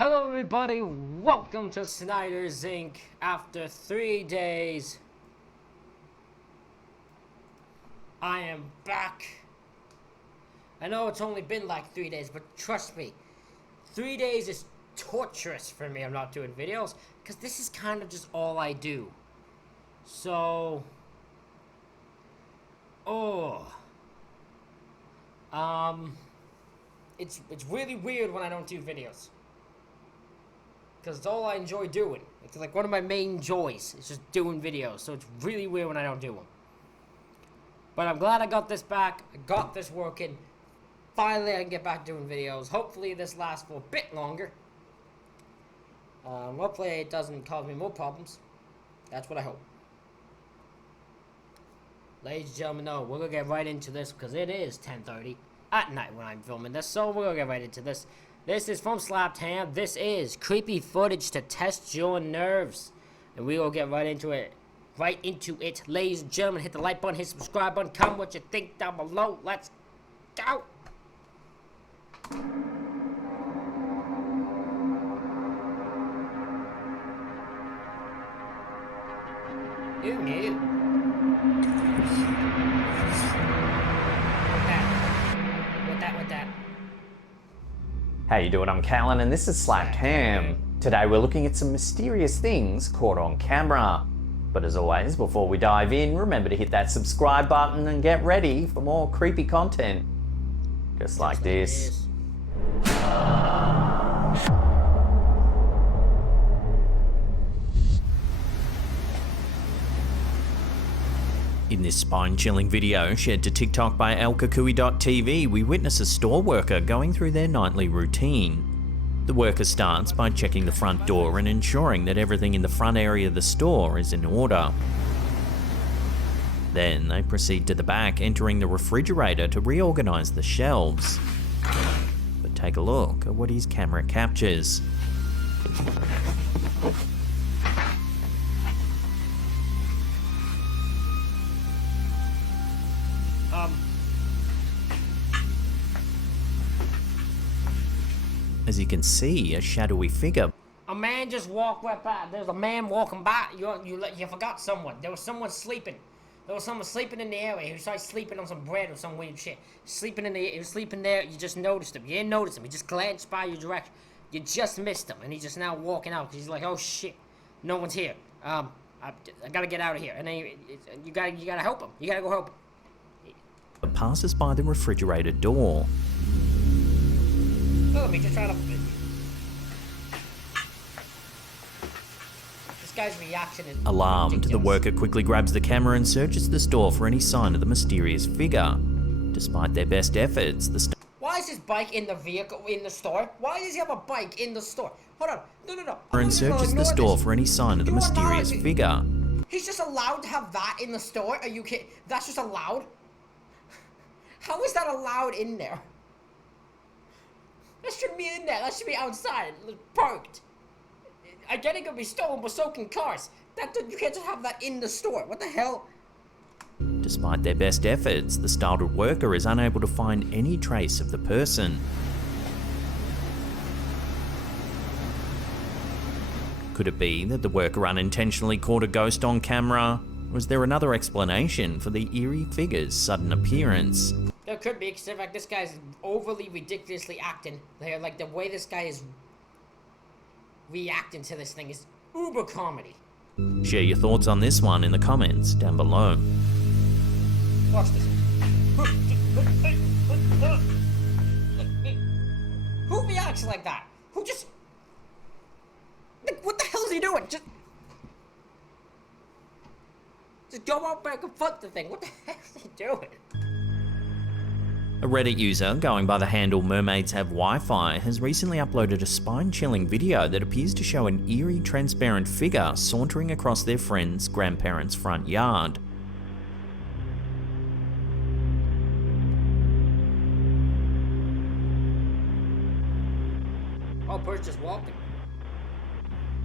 Hello everybody, welcome to Snyder's Inc. After 3 days, I am back. I know it's only been like 3 days, but trust me, 3 days is torturous for me. I'm not doing videos, because this is kind of just all I do. So, it's really weird when I don't do videos. Because it's all I enjoy doing. It's like one of my main joys. It's just doing videos. So it's really weird when I don't do them. But I'm glad I got this back. I got this working. Finally, I can get back doing videos. Hopefully, this lasts for a bit longer. Hopefully, it doesn't cause me more problems. That's what I hope. Ladies and gentlemen, no, we're going to get right into this because it is 10:30 at night when I'm filming this. So we're going to get right into this. This is from Slapped Ham. This is creepy footage to test your nerves. And we will get right into it. Ladies and gentlemen, hit the like button, hit the subscribe button, comment what you think down below. Let's go. Who knew? With that. How you doing? I'm Callan and this is Slapped Ham. Today we're looking at some mysterious things caught on camera. But as always, before we dive in, remember to hit that subscribe button and get ready for more creepy content. Just like this. In this spine-chilling video shared to TikTok by alkakui.tv, we witness a store worker going through their nightly routine. The worker starts by checking the front door and ensuring that everything in the front area of the store is in order. Then they proceed to the back, entering the refrigerator to reorganize the shelves. But take a look at what his camera captures. As you can see, a shadowy figure. A man just walked right by. There's a man walking by. You forgot someone. There was someone sleeping. There was someone sleeping in the area. He was like sleeping on some bread or some weird shit. He was sleeping there. You just noticed him. You didn't notice him. He just glanced by your direction. You just missed him, and he's just now walking out because he's like, oh shit, no one's here. I gotta get out of here. And then you gotta help him. You gotta go help him. Passes by the refrigerator door. Look at me, just trying to... This guy's reaction is Alarmed, ridiculous. the worker quickly grabs the camera and searches the store for any sign of the mysterious figure. Despite their best efforts, Why is his bike in the vehicle in the store? Why does he have a bike in the store? Hold on. No. and searches the store for any sign of the mysterious figure. He's just allowed to have that in the store? Are you kidding? That's just allowed? How is that allowed in there? That shouldn't be in there. That should be outside, parked. I get it could be stolen, but so can cars. You can't just have that in the store. What the hell? Despite their best efforts, the startled worker is unable to find any trace of the person. Could it be that the worker unintentionally caught a ghost on camera? Or is there another explanation for the eerie figure's sudden appearance? There could be, because in fact this guy's overly ridiculously acting. Like the way this guy is reacting to this thing is uber comedy. Share your thoughts on this one in the comments down below. Watch this. Who reacts like that? Who just... What the hell is he doing? Just go out back and confront the thing. What the hell is he doing? A Reddit user going by the handle Mermaids Have Wi-Fi has recently uploaded a spine-chilling video that appears to show an eerie transparent figure sauntering across their friend's grandparents' front yard. Oh, bird's just walking.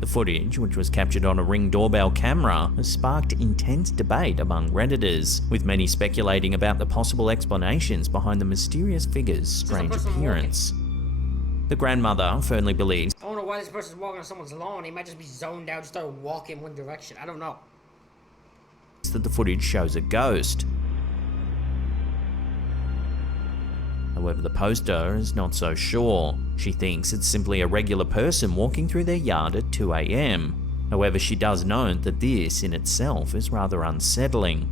The footage, which was captured on a Ring doorbell camera, has sparked intense debate among Redditors, with many speculating about the possible explanations behind the mysterious figure's strange appearance. The grandmother firmly believes I want to why this person's walking on someone's lawn. He might just be zoned out, start walking one direction. I don't know. That the footage shows a ghost. However, the poster is not so sure. She thinks it's simply a regular person walking through their yard at 2 a.m. However, she does note that this in itself is rather unsettling.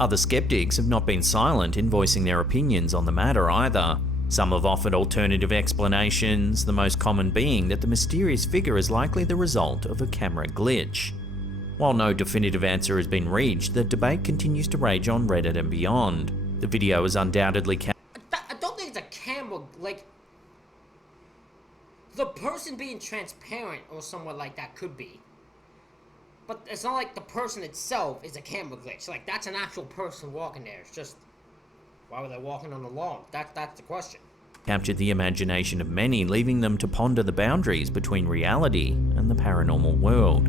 Other skeptics have not been silent in voicing their opinions on the matter either. Some have offered alternative explanations, the most common being that the mysterious figure is likely the result of a camera glitch. While no definitive answer has been reached, the debate continues to rage on Reddit and beyond. The video is undoubtedly I don't think it's a camera, like... The person being transparent or somewhat like that could be. But it's not like the person itself is a camera glitch. Like, that's an actual person walking there. It's just... Why were they walking on the lawn? That's the question. Captured the imagination of many, leaving them to ponder the boundaries between reality and the paranormal world.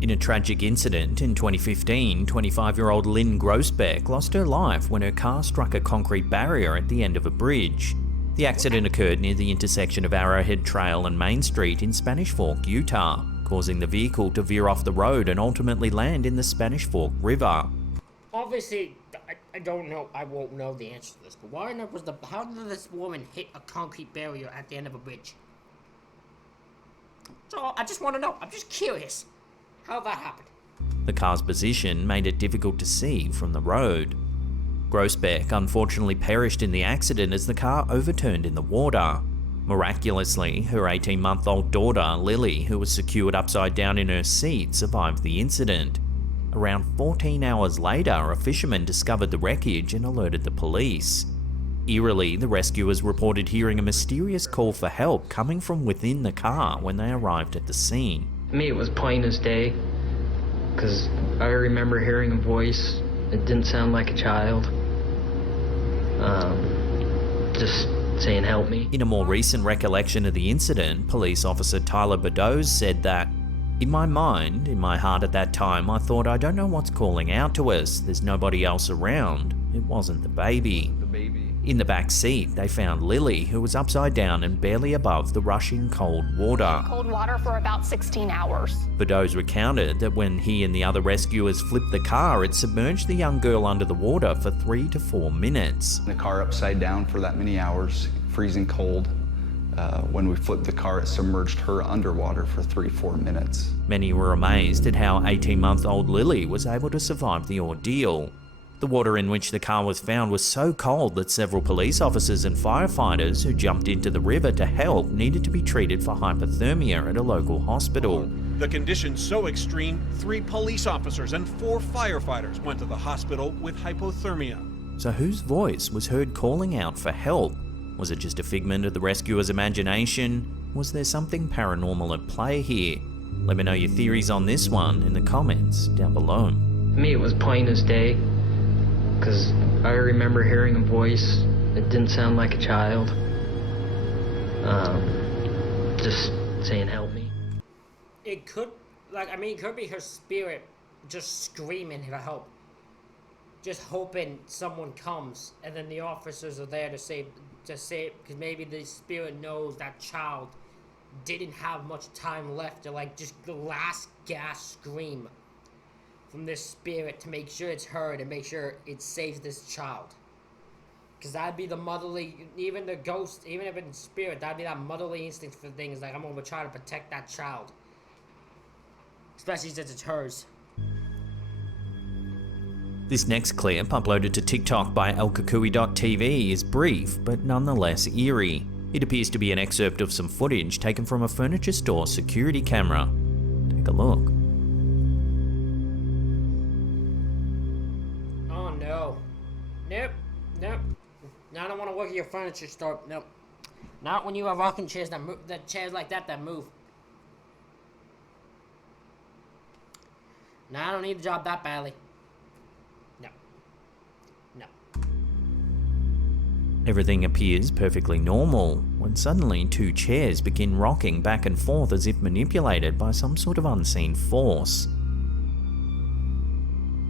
In a tragic incident in 2015, 25-year-old Lynn Grossbeck lost her life when her car struck a concrete barrier at the end of a bridge. The accident occurred near the intersection of Arrowhead Trail and Main Street in Spanish Fork, Utah, causing the vehicle to veer off the road and ultimately land in the Spanish Fork River. Obviously, I don't know, I won't know the answer to this, but how did this woman hit a concrete barrier at the end of a bridge? So, I just want to know, I'm just curious. How that happened? The car's position made it difficult to see from the road. Grossbeck unfortunately perished in the accident as the car overturned in the water. Miraculously, her 18-month-old daughter, Lily, who was secured upside down in her seat, survived the incident. Around 14 hours later, a fisherman discovered the wreckage and alerted the police. Eerily, the rescuers reported hearing a mysterious call for help coming from within the car when they arrived at the scene. To me, it was plain as day, because I remember hearing a voice. It didn't sound like a child. Just saying, help me. In a more recent recollection of the incident, police officer Tyler Beddoes said that, "In my mind, in my heart at that time, I thought, I don't know what's calling out to us. There's nobody else around. It wasn't the baby." In the back seat, they found Lily, who was upside down and barely above the rushing cold water. Cold water for about 16 hours. Beddoes recounted that when he and the other rescuers flipped the car, it submerged the young girl under the water for 3 to 4 minutes. The car upside down for that many hours, freezing cold. When we flipped the car, it submerged her underwater for 3-4 minutes. Many were amazed at how 18-month-old Lily was able to survive the ordeal. The water in which the car was found was so cold that several police officers and firefighters who jumped into the river to help needed to be treated for hypothermia at a local hospital. The condition so extreme, 3 police officers and 4 firefighters went to the hospital with hypothermia. So whose voice was heard calling out for help? Was it just a figment of the rescuer's imagination? Was there something paranormal at play here? Let me know your theories on this one in the comments down below. To me, it was plain as day, because I remember hearing a voice. It didn't sound like a child. Just saying, help me. It could, it could be her spirit just screaming for help. Just hoping someone comes, and then the officers are there to save, because maybe the spirit knows that child didn't have much time left to, just the last gasp scream from this spirit to make sure it's heard and make sure it saves this child. Because that'd be the motherly, even the ghost, even if it's spirit, that'd be that motherly instinct for things, like I'm gonna try to protect that child. Especially since it's hers. This next clip, uploaded to TikTok by elkukui.tv, is brief, but nonetheless eerie. It appears to be an excerpt of some footage taken from a furniture store security camera. Take a look. Oh no. Nope. Nope. No, I don't want to work at your furniture store. Nope. Not when you have rocking chairs that move, chairs like that move. No, I don't need a job that badly. No. No. Everything appears perfectly normal, when suddenly 2 chairs begin rocking back and forth as if manipulated by some sort of unseen force.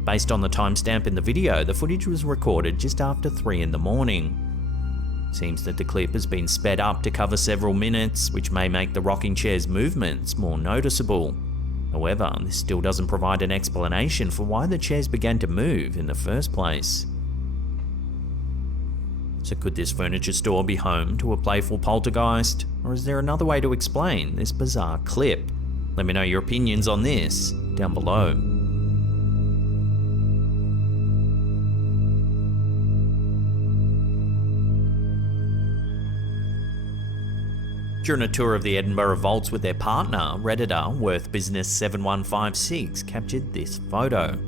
Based on the timestamp in the video, the footage was recorded just after 3 in the morning. Seems that the clip has been sped up to cover several minutes, which may make the rocking chair's movements more noticeable. However, this still doesn't provide an explanation for why the chairs began to move in the first place. So could this furniture store be home to a playful poltergeist? Or is there another way to explain this bizarre clip? Let me know your opinions on this down below. During a tour of the Edinburgh Vaults with their partner, Redditor Worth Business 7156 captured this photo.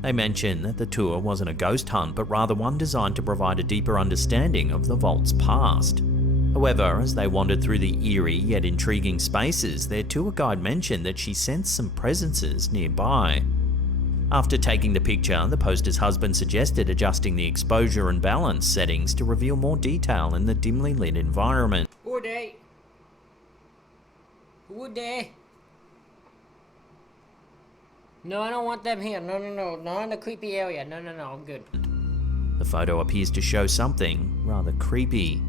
They mention that the tour wasn't a ghost hunt, but rather one designed to provide a deeper understanding of the vault's past. However, as they wandered through the eerie yet intriguing spaces, their tour guide mentioned that she sensed some presences nearby. After taking the picture, the poster's husband suggested adjusting the exposure and balance settings to reveal more detail in the dimly lit environment. Who are they? Who are they? No, I don't want them here. No, not in the creepy area. No, I'm good. The photo appears to show something rather creepy.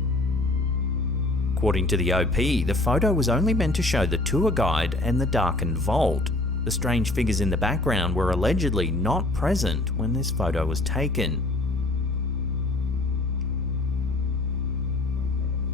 According to the OP, the photo was only meant to show the tour guide and the darkened vault. The strange figures in the background were allegedly not present when this photo was taken.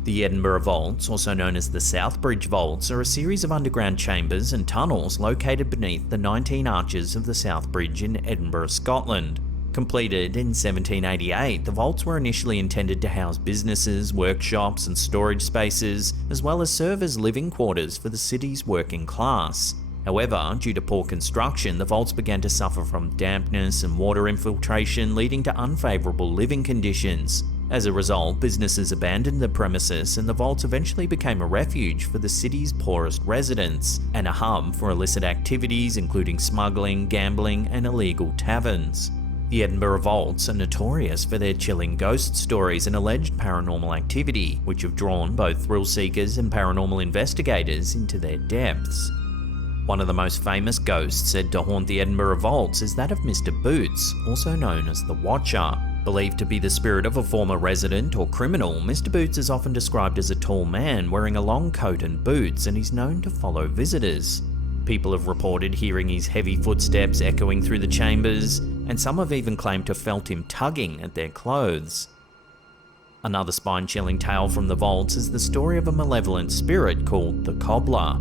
The Edinburgh Vaults, also known as the Southbridge Vaults, are a series of underground chambers and tunnels located beneath the 19 arches of the South Bridge in Edinburgh, Scotland. Completed in 1788, the vaults were initially intended to house businesses, workshops and storage spaces, as well as serve as living quarters for the city's working class. However, due to poor construction, the vaults began to suffer from dampness and water infiltration, leading to unfavourable living conditions. As a result, businesses abandoned the premises and the vaults eventually became a refuge for the city's poorest residents, and a hub for illicit activities including smuggling, gambling and illegal taverns. The Edinburgh Vaults are notorious for their chilling ghost stories and alleged paranormal activity, which have drawn both thrill seekers and paranormal investigators into their depths. One of the most famous ghosts said to haunt the Edinburgh Vaults is that of Mr. Boots, also known as the Watcher. Believed to be the spirit of a former resident or criminal, Mr. Boots is often described as a tall man wearing a long coat and boots, and he's known to follow visitors. People have reported hearing his heavy footsteps echoing through the chambers, and some have even claimed to have felt him tugging at their clothes. Another spine-chilling tale from the vaults is the story of a malevolent spirit called the Cobbler.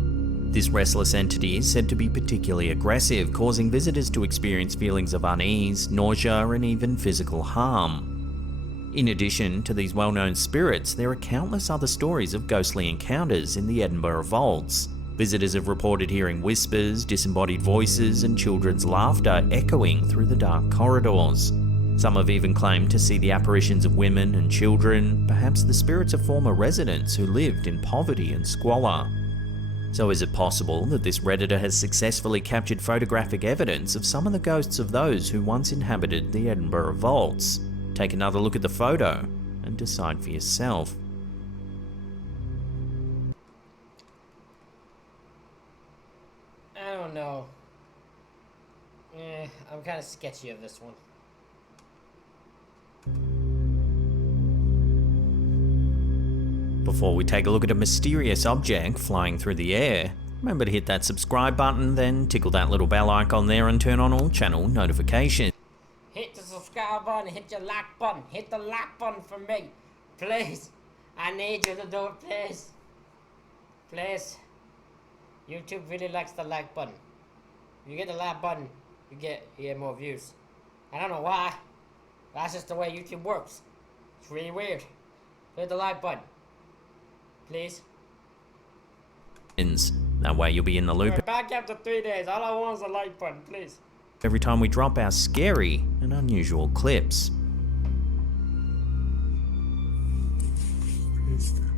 This restless entity is said to be particularly aggressive, causing visitors to experience feelings of unease, nausea, and even physical harm. In addition to these well-known spirits, there are countless other stories of ghostly encounters in the Edinburgh Vaults. Visitors have reported hearing whispers, disembodied voices, and children's laughter echoing through the dark corridors. Some have even claimed to see the apparitions of women and children, perhaps the spirits of former residents who lived in poverty and squalor. So is it possible that this Redditor has successfully captured photographic evidence of some of the ghosts of those who once inhabited the Edinburgh Vaults? Take another look at the photo and decide for yourself. I don't know. I'm kind of sketchy of this one. Before we take a look at a mysterious object flying through the air, remember to hit that subscribe button, then tickle that little bell icon there and turn on all channel notifications. Hit the subscribe button, hit your like button, hit the like button for me. Please. I need you to do it, please. Please. YouTube really likes the like button. If you get the like button, you get more views. I don't know why. That's just the way YouTube works. It's really weird. Hit the like button. Please. That way you'll be in the loop. We're back after 3 days. All I want is a like button, please. Every time we drop our scary and unusual clips.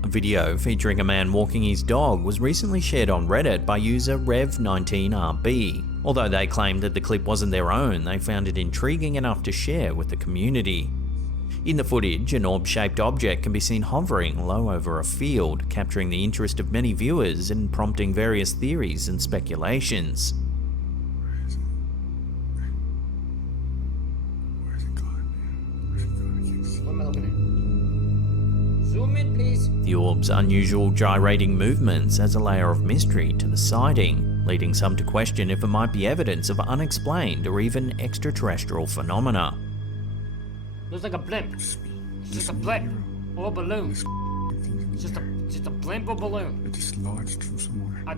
A video featuring a man walking his dog was recently shared on Reddit by user Rev19RB. Although they claimed that the clip wasn't their own, they found it intriguing enough to share with the community. In the footage, an orb-shaped object can be seen hovering low over a field, capturing the interest of many viewers and prompting various theories and speculations. What am I looking at? Zoom in, please. The orb's unusual gyrating movements adds a layer of mystery to the sighting, leading some to question if it might be evidence of unexplained or even extraterrestrial phenomena. Looks like a blimp. It's just a blimp or a balloon. It's just a blimp or balloon. It just lodged from somewhere.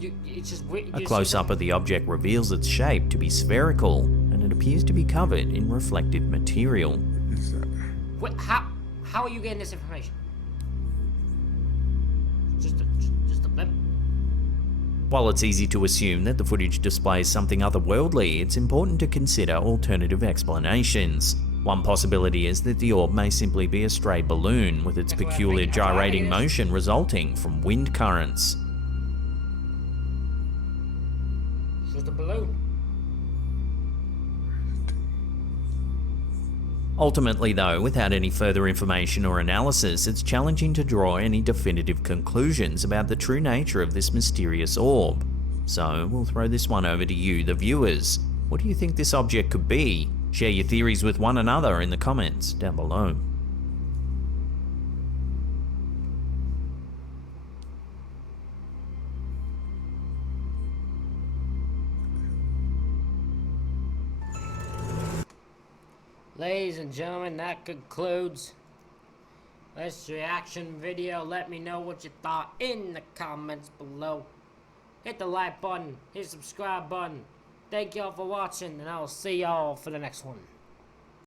It's just weird. A close-up of the object reveals its shape to be spherical, and it appears to be covered in reflective material. Is that? What, how are you getting this information? Just a blimp. While it's easy to assume that the footage displays something otherworldly, it's important to consider alternative explanations. One possibility is that the orb may simply be a stray balloon, with its peculiar gyrating motion resulting from wind currents. It's just a balloon. Ultimately though, without any further information or analysis, it's challenging to draw any definitive conclusions about the true nature of this mysterious orb. So we'll throw this one over to you, the viewers. What do you think this object could be? Share your theories with one another in the comments down below. Ladies and gentlemen, that concludes this reaction video. Let me know what you thought in the comments below. Hit the like button, hit the subscribe button. Thank y'all for watching, and I will see y'all for the next one.